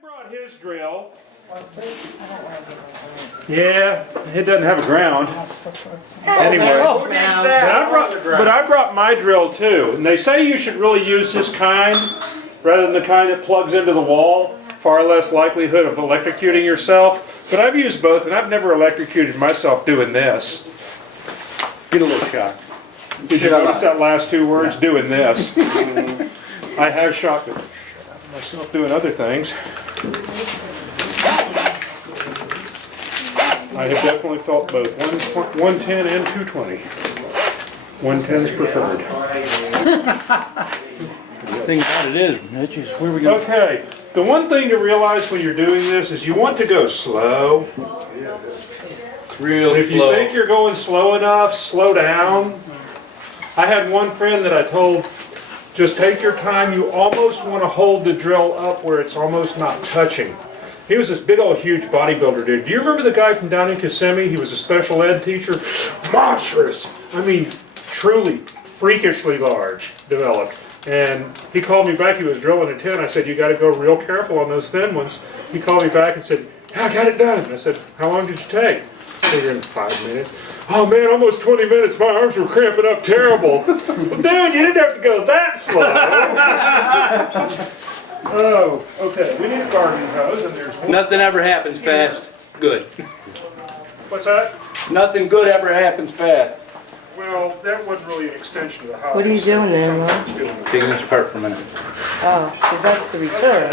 brought his drill. Yeah, it doesn't have a ground. Anyway, but I brought my drill too. And they say you should really use this kind rather than the kind that plugs into the wall. Far less likelihood of electrocuting yourself. But I've used both, and I've never electrocuted myself doing this. Get a little shocked. Did you notice that last two words? Yeah. Doing this. I have shocked myself doing other things. I have definitely felt both 110 and 220. 110 is preferred. The thing about it is, Mitch, is where we go. Okay, the one thing to realize when you're doing this is you want to go slow. Real If slow. you think you're going slow enough, slow down. I had one friend that I told, just take your time. You almost want to hold the drill up where it's almost not touching. He was this big old huge bodybuilder dude. Do you remember the guy from down in Kissimmee? He was a special ed teacher. Monstrous. I mean, truly, freakishly large, developed. And he called me back. He was drilling a 10. I said, you got to go real careful on those thin ones. He called me back and said, yeah, I got it done. I said, how long did you take? I figured 5 minutes. Oh man, almost 20 minutes. My arms were cramping up terrible. Well, dude, you didn't have to go that slow. Oh, okay. We need a gardening hose, and there's one. Nothing ever happens fast. Good. What's that? Nothing good ever happens fast. Well, that wasn't really an extension of the house. What are you doing there, Mom? Taking this apart for a minute. Oh, because that's the return.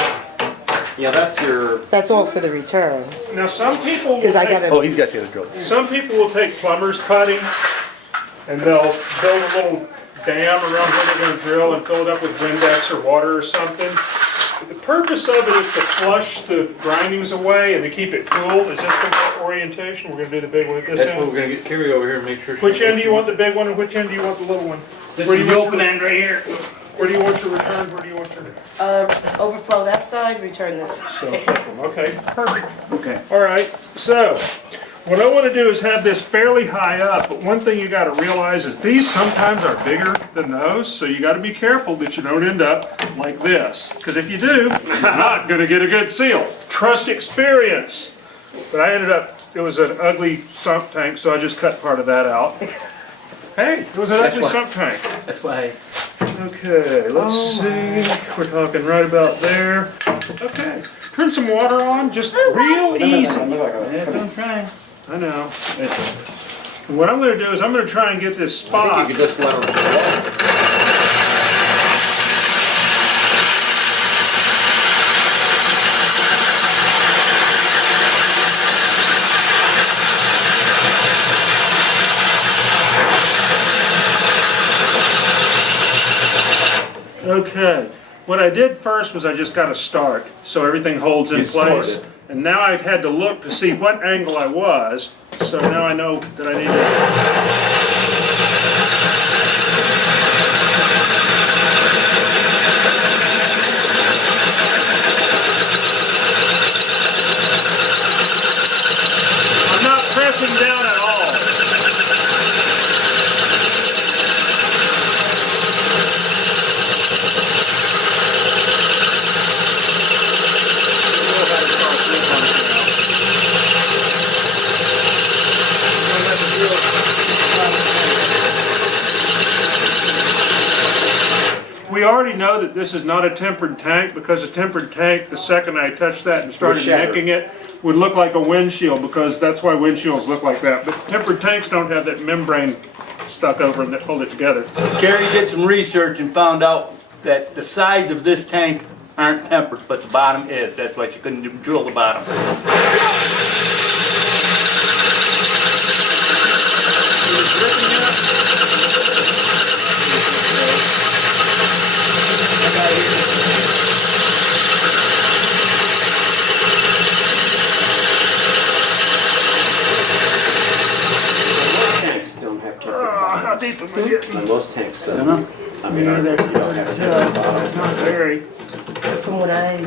Yeah, that's your. That's all for the return. Now, some people will Because I take, got Oh, to. he's got the other drill. some people will take plumber's putty, and they'll build a little dam around where they're going to drill and fill it up with Windex or water or something. But the purpose of it is to flush the grindings away and to keep it cool. Is this the orientation? We're going to do the big one at this That's what end. we're gonna get Carrie over here and make sure. Which end do you want the big one, and which end do you want the little one? This Where do is you the want open your- end right here. Where do you want your return? Where do you want your? Overflow that side, return this side. Okay, perfect. Okay. All right, so what I want to do is have this fairly high up, but one thing you got to realize is these sometimes are bigger than those, so you got to be careful that you don't end up like this. Because if you do, you're not going to get a good seal. Trust experience. But I ended up, it was an ugly sump tank, so I just cut part of that out. Hey, it was an That's ugly why- sump tank. That's why. Okay, let's see. We're talking right about there. Okay, turn some water on, just real easy. That's what I'm trying. I know. And what I'm going to do is I'm going to try and get this You spot. could just let her. Okay, what I did first was I just got a start, so everything holds in You place. started. And now I had to look to see what angle I was, so now I know that I need to. I'm not pressing down at all. We already know that this is not a tempered tank because a tempered tank, the second I touched that and started shatter. nicking it, would look like a windshield because that's why windshields look like that. But tempered tanks don't have that membrane stuck over them that hold it together. Carrie did some research and found out that the sides of this tank aren't tempered, but the bottom is. That's why she couldn't drill the bottom. Tanks don't have to. How deep am I getting? Most tanks, You know? I mean, Yeah, you they're- don't have to have the bottom. Not very. From what I.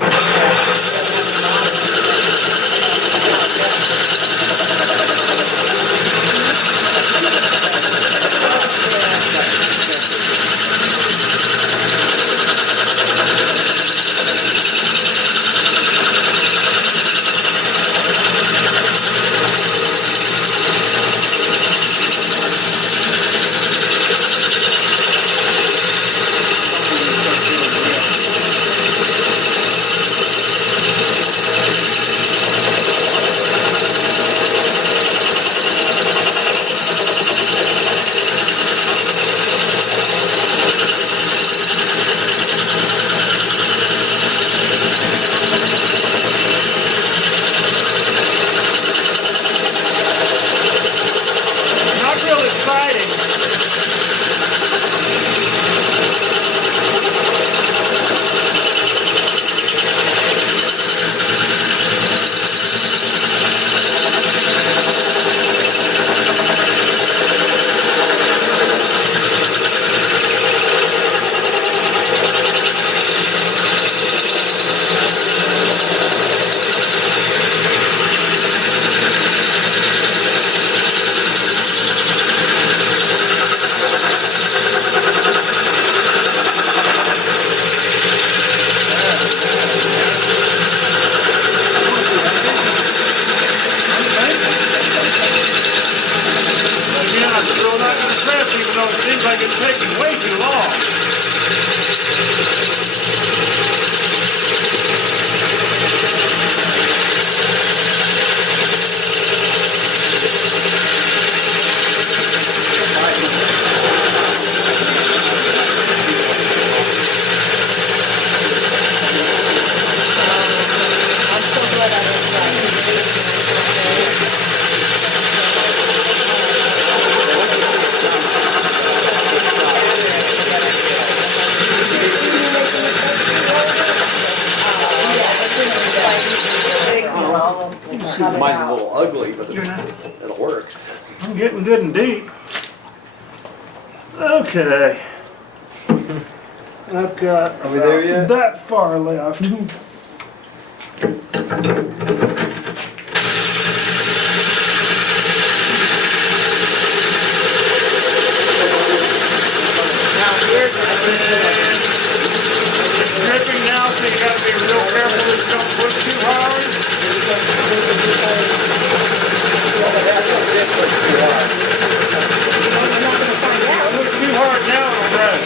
even though it seems like it's taking way too long. I'm so glad I didn't Mine's a little ugly, but it'll work. I'm getting good and deep. Okay. I've got Are we there yet? that far left. It's dripping now, so you gotta be real careful that you don't push too hard. Push too hard now, it'll break.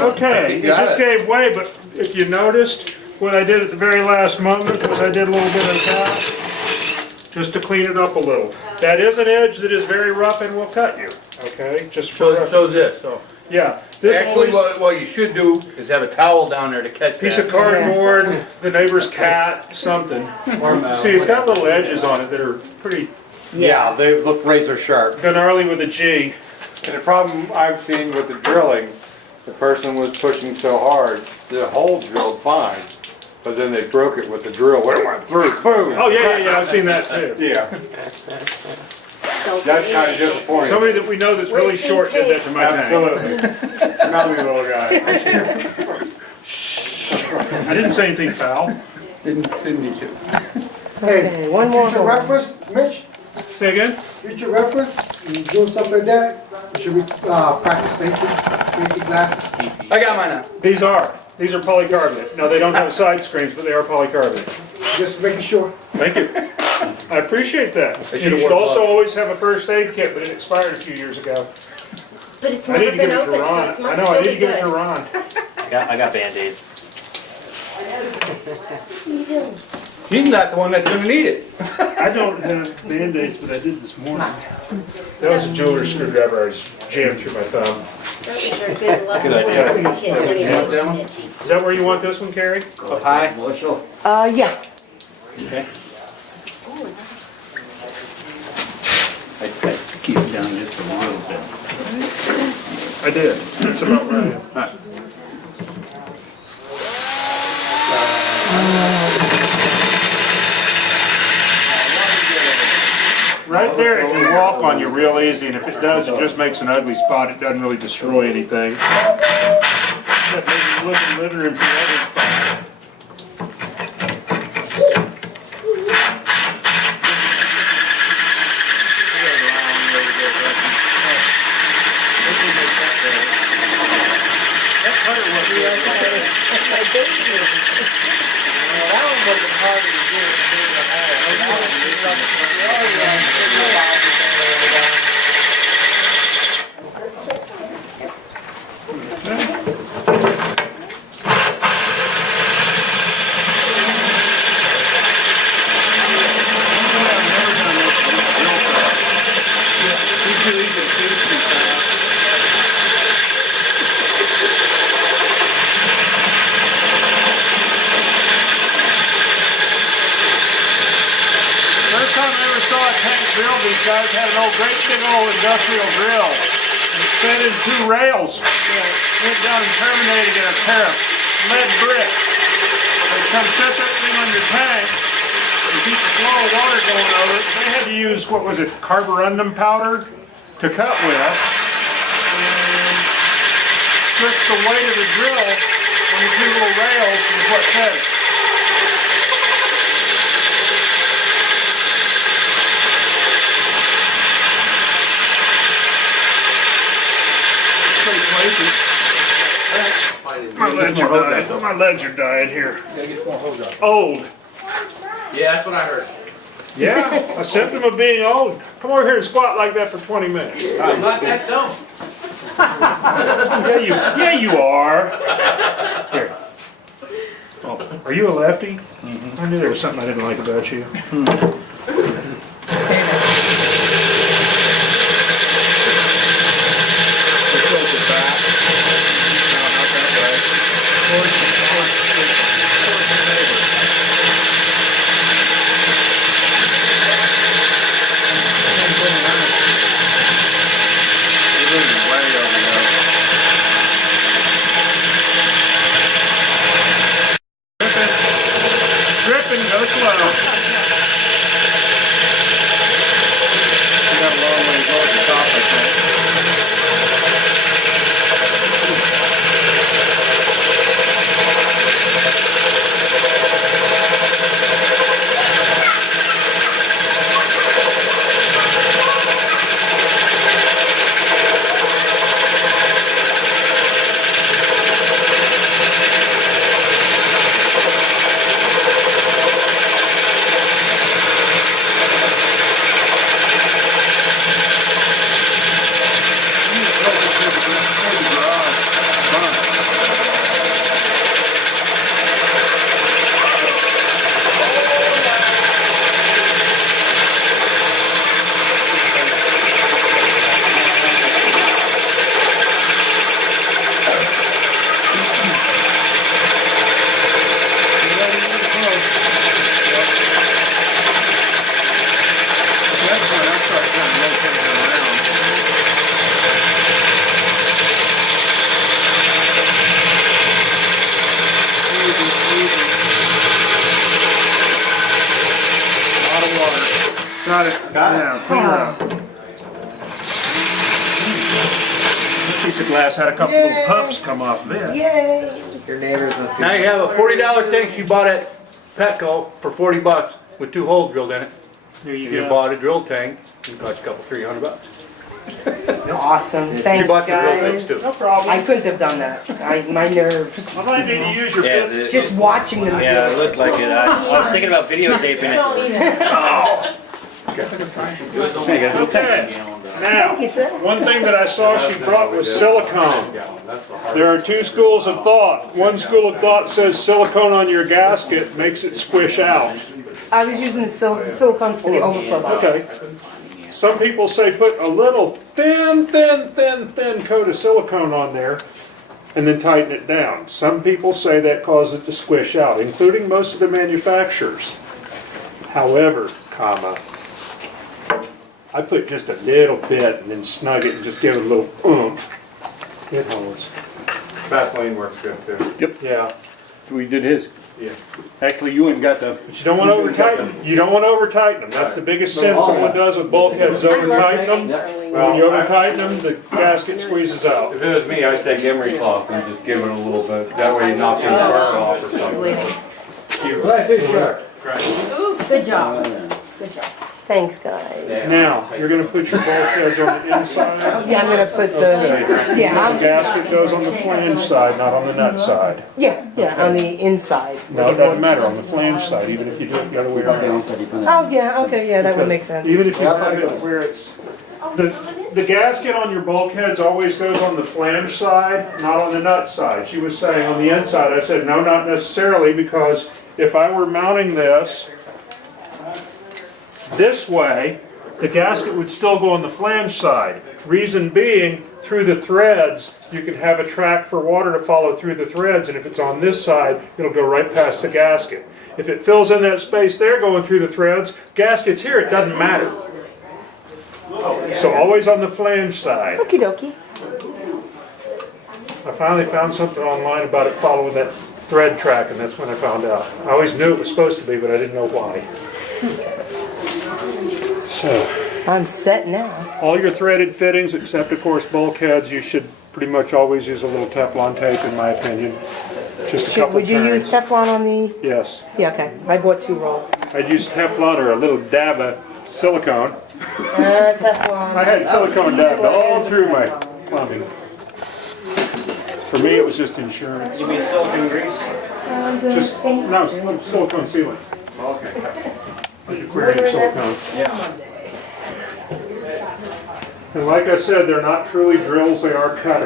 Okay, it just gave way, but if you noticed, what I did at the very last moment was I did a little bit of that, just to clean it up a little. That is an edge that is very rough and will cut you, okay? Just for, So this, so. yeah. This Actually, always, what you should do is have a towel down there to catch piece of that. cardboard, the neighbor's cat, something. See, it's got little edges on it that are pretty Yeah, they look razor sharp. gnarly with a G. And the problem I've seen with the drilling, the person was pushing so hard, the hole drilled fine, but then they broke it with the drill, when it went through, boom! Oh, yeah, I've seen that too. Yeah, that's kind of disappointing. Somebody that we know that's really short did that to my tank. Absolutely. Smelly little guy. I didn't say anything foul. Didn't need to. Okay, one more. Future reference, Mitch, Say again? future reference, you doing stuff like that, should we practice safety glasses? I got mine out. These are polycarbonate. No, they don't have side screens, but they are polycarbonate. Just making sure. Thank you. I appreciate that. And you should've should worn also gloves. always have a first aid kit, but it expired a few years ago. But it's I need never to been give it to open, so Ron. it I must know, I still need be to give it to good. Ron. I got Band-Aids. He's not the one that's gonna need it. I don't have Band-Aids, but I did this morning. That was a jeweler's screwdriver I just jammed through my thumb. Those are good luck. Good idea. for a kid when he's want them? itchy. Is that where you want this one, Carrie? Up high? Yeah. Okay. I keep it down just a little bit. I did. That's about right. Alright. Right there, it can walk on you real easy, and if it does, it just makes an ugly spot. It doesn't really destroy anything. Except maybe looking littering for other spots. First time I ever saw a tank drill, these guys had an old, great big old industrial drill. And it fed in 2 rails. Went down and terminated in a pair of lead bricks. They come set that thing on your tank and keep the flow of water going over it. They had to use, what was it, carborundum powder to cut with. And just the weight of the drill on the 2 little rails is what fed it. ledger dying. My legs are dying here. Old. Yeah, that's what I heard. Yeah, a symptom of being old. Come over here and squat like that for 20 minutes. I'm not that dumb. Yeah, you are. Here. Oh, are you a lefty? I knew there was something I didn't like about you. Grip and go slow. You got a long way to go at the top, I think. Got it. Yeah, clean her out. This piece of glass had a couple little pups come off of it. Yay. Your neighbors must be. Now you have a $40 tank she bought at Petco for $40 with 2 holes drilled in it. Here you You go. bought a drill tank, it cost a couple, $300. Awesome. She Thanks, bought the drill bits guys. too. No problem. I couldn't have done that. My nerves. I might need to use your Yeah, foot. Just watching them do yeah, it it. looked like it. I was thinking about videotaping it. Okay. Now, Thank you, sir. one thing that I saw she brought was silicone. There are 2 schools of thought. One school of thought says silicone on your gasket makes it squish out. I was using the silicones for the overflow box. Okay. Some people say put a little thin coat of silicone on there and then tighten it down. Some people say that causes it to squish out, including most of the manufacturers. However, comma, I put just a little bit and then snug it and just give it a little oomph. It holds. Vaseline works good too. Yep. Yeah. We did his. Yeah. Actually, you ain't got the. But you don't want to over tighten them. You don't want to over tighten them. That's the biggest sin someone does with bulkheads, over tighten them. When you over tighten them, the gasket squeezes out. If it was me, I'd take emery cloth and just give it a little bit. That way you knock the spark off or something. Good job. Good job. Thanks, guys. Now, you're going to put your bulkheads on the inside. Yeah, I'm gonna put the, yeah, The gasket goes on the flange side, not on the nut side. yeah, on the inside. No, it doesn't matter, on the flange side, even if you do it the other way around. Oh, yeah, okay, yeah, that would make sense. Even if you have it where it's, the gasket on your bulkheads always goes on the flange side, not on the nut side. She was saying on the inside, I said, no, not necessarily, because if I were mounting this way, the gasket would still go on the flange side. Reason being, through the threads, you can have a track for water to follow through the threads, and if it's on this side, it'll go right past the gasket. If it fills in that space there going through the threads, gasket's here, it doesn't matter. So always on the flange side. Okie dokie. I finally found something online about it following that thread track, and that's when I found out. I always knew it was supposed to be, but I didn't know why. So, I'm set now. all your threaded fittings, except of course bulkheads, you should pretty much always use a little Teflon tape, in my opinion. Just a couple Would you use turns. Teflon on the, Yes. yeah, okay, I bought 2 rolls. I'd use Teflon or a little dab of silicone. Teflon. I had silicone dabbed all through my plumbing. For me, it was just insurance. You mean silicone grease? Just, no, silicone sealing. Okay. Like aquarium silicone. Yeah. And like I said, they're not truly drills, they are cutters.